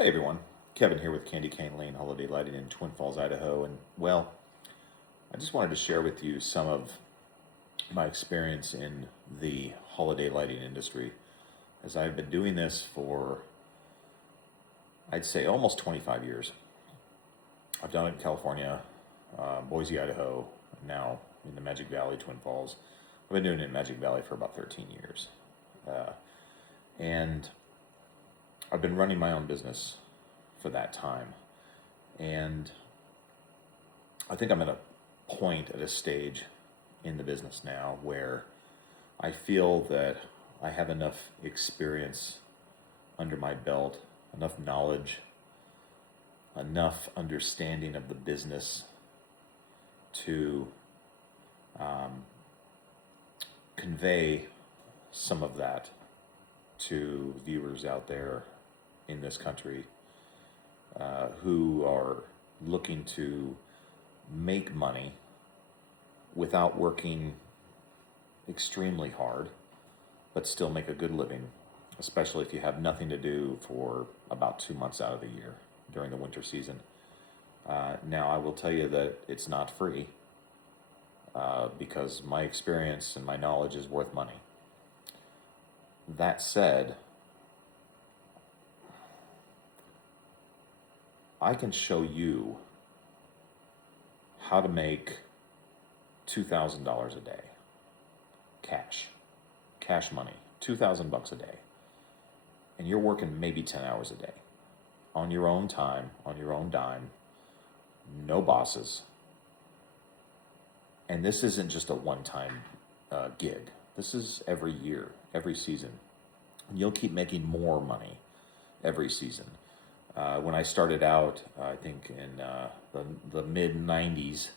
Hey everyone, Kevin here with Candy Cane Lane Holiday Lighting in Twin Falls, Idaho. And well, I just wanted to share with you some of my experience in the holiday lighting industry, as I've been doing this for, I'd say, almost 25 years. I've done it in California, Boise, Idaho, and now in the Magic Valley, Twin Falls. I've been doing it in Magic Valley for about 13 years. And I've been running my own business for that time. And I think I'm at a point, at a stage in the business now where I feel that I have enough experience under my belt, enough knowledge, enough understanding of the business to convey some of that to viewers out there in this country who are looking to make money without working extremely hard, but still make a good living, especially if you have nothing to do for about 2 months out of the year during the winter season. Now, I will tell you that it's not free because my experience and my knowledge is worth money. That said, I can show you how to make $2,000 a day, cash money, $2,000 a day, and you're working maybe 10 hours a day, on your own time, on your own dime, no bosses, and this isn't just a one-time gig. This is every year, every season. You'll keep making more money every season. When I started out, I think in the mid '90s,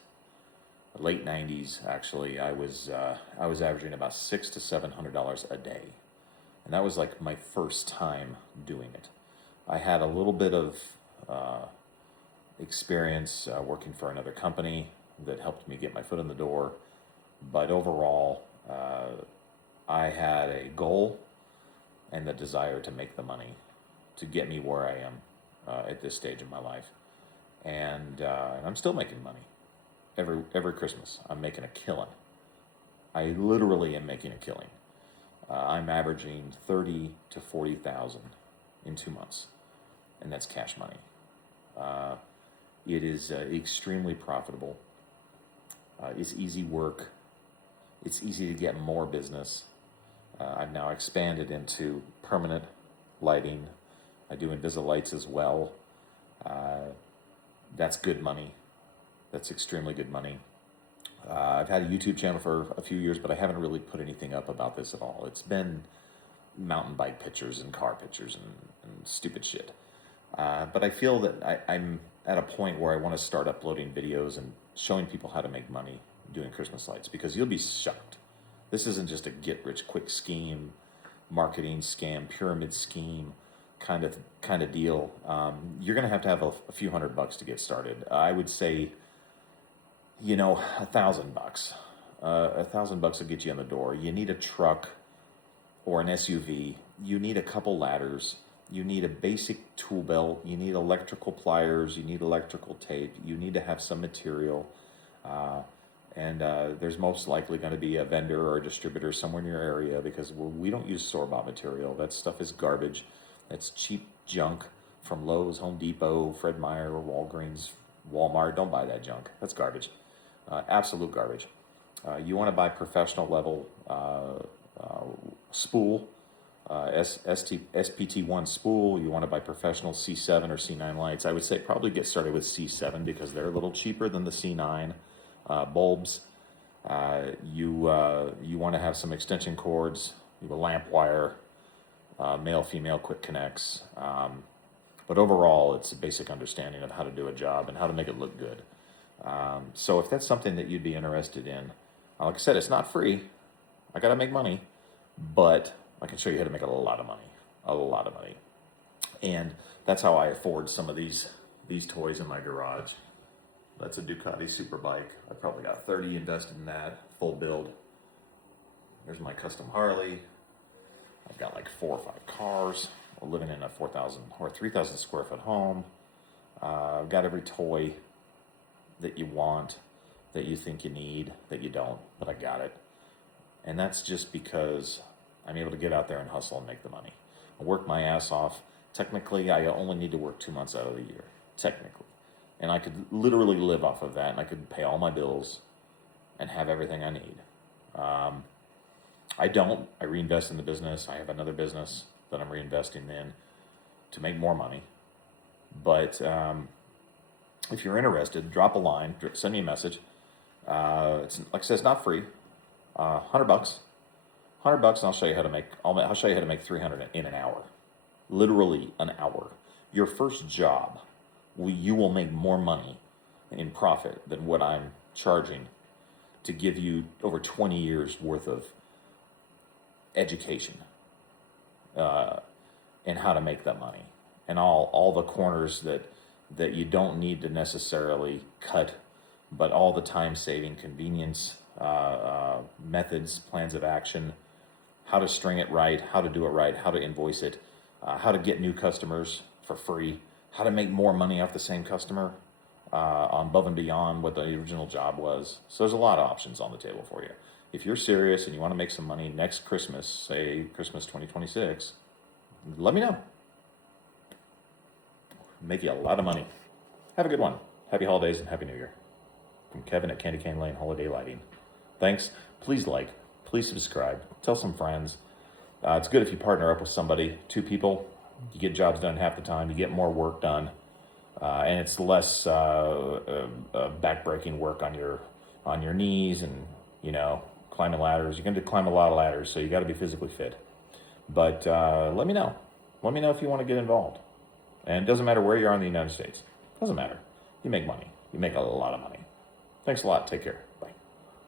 late '90s actually, I was averaging about $600 to $700 a day, and that was like my first time doing it. I had a little bit of experience working for another company that helped me get my foot in the door, but overall, I had a goal and the desire to make the money to get me where I am at this stage in my life, and I'm still making money every Christmas. I'm making a killing. I literally am making a killing. I'm averaging 30 to 40,000 in 2 months, and that's cash money. It is extremely profitable. It's easy work. It's easy to get more business. I've now expanded into permanent lighting. I do Invisilights as well. That's good money. That's extremely good money. I've had a YouTube channel for a few years, but I haven't really put anything up about this at all. It's been mountain bike pictures and car pictures and stupid shit. But I feel that I'm at a point where I want to start uploading videos and showing people how to make money doing Christmas lights, because you'll be shocked. This isn't just a get-rich-quick scheme, marketing scam, pyramid scheme kind of deal. You're going to have a few $100 to get started. I would say, $1,000. $1,000 will get you in the door. You need a truck or an SUV. You need a couple ladders. You need a basic tool belt. You need electrical pliers. You need electrical tape. You need to have some material. And there's most likely going to be a vendor or a distributor somewhere in your area, because we don't use store-bought material. That stuff is garbage. That's cheap junk from Lowe's, Home Depot, Fred Meyer, Walgreens, Walmart. Don't buy that junk. That's garbage. Absolute garbage. You want to buy professional level spool, SPT1 spool. You want to buy professional C7 or C9 lights. I would say probably get started with C7 because they're a little cheaper than the C9 bulbs. You want to have some extension cords, a lamp wire, male, female, quick connects. But overall, it's a basic understanding of how to do a job and how to make it look good. So if that's something that you'd be interested in, like I said, it's not free. I got to make money, but I can show you how to make a lot of money. And that's how I afford some of these toys in my garage. That's a Ducati Superbike. I probably got 30 invested in that, full build. There's my custom Harley. I've got like 4 or 5 cars, living in a 4,000 or 3,000 square foot home. I've got every toy that you want, that you think you need, that you don't, but I got it. And that's just because I'm able to get out there and hustle and make the money. I work my ass off. Technically, I only need to work 2 months out of the year, technically. And I could literally live off of that, and I could pay all my bills and have everything I need. I don't. I reinvest in the business. I have another business that I'm reinvesting in to make more money. But if you're interested, drop a line, send me a message. It's like I said, it's not free. $100, $100, and I'll show you how to make. I'll show you how to make 300 in an hour, literally an hour. Your first job, you will make more money in profit than what I'm charging to give you over 20 years worth of education and how to make that money, and all the corners that you don't need to necessarily cut, but all the time saving, convenience, methods, plans of action, how to string it right, how to do it right, how to invoice it, how to get new customers for free, how to make more money off the same customer on above and beyond what the original job was. So there's a lot of options on the table for you. If you're serious and you want to make some money next Christmas, say Christmas 2026, let me know. Make you a lot of money. Have a good one. Happy holidays and Happy New Year. From Kevin at Candy Cane Lane Holiday Lighting. Thanks. Please like, please subscribe, tell some friends. It's good if you partner up with somebody, 2 people. You get jobs done half the time. You get more work done, and it's less back-breaking work on your knees and climbing ladders. You're going to climb a lot of ladders, so you got to be physically fit. But let me know. Let me know if you want to get involved. And it doesn't matter where you are in the United States. It doesn't matter. You make money. You make a lot of money. Thanks a lot. Take care. Bye.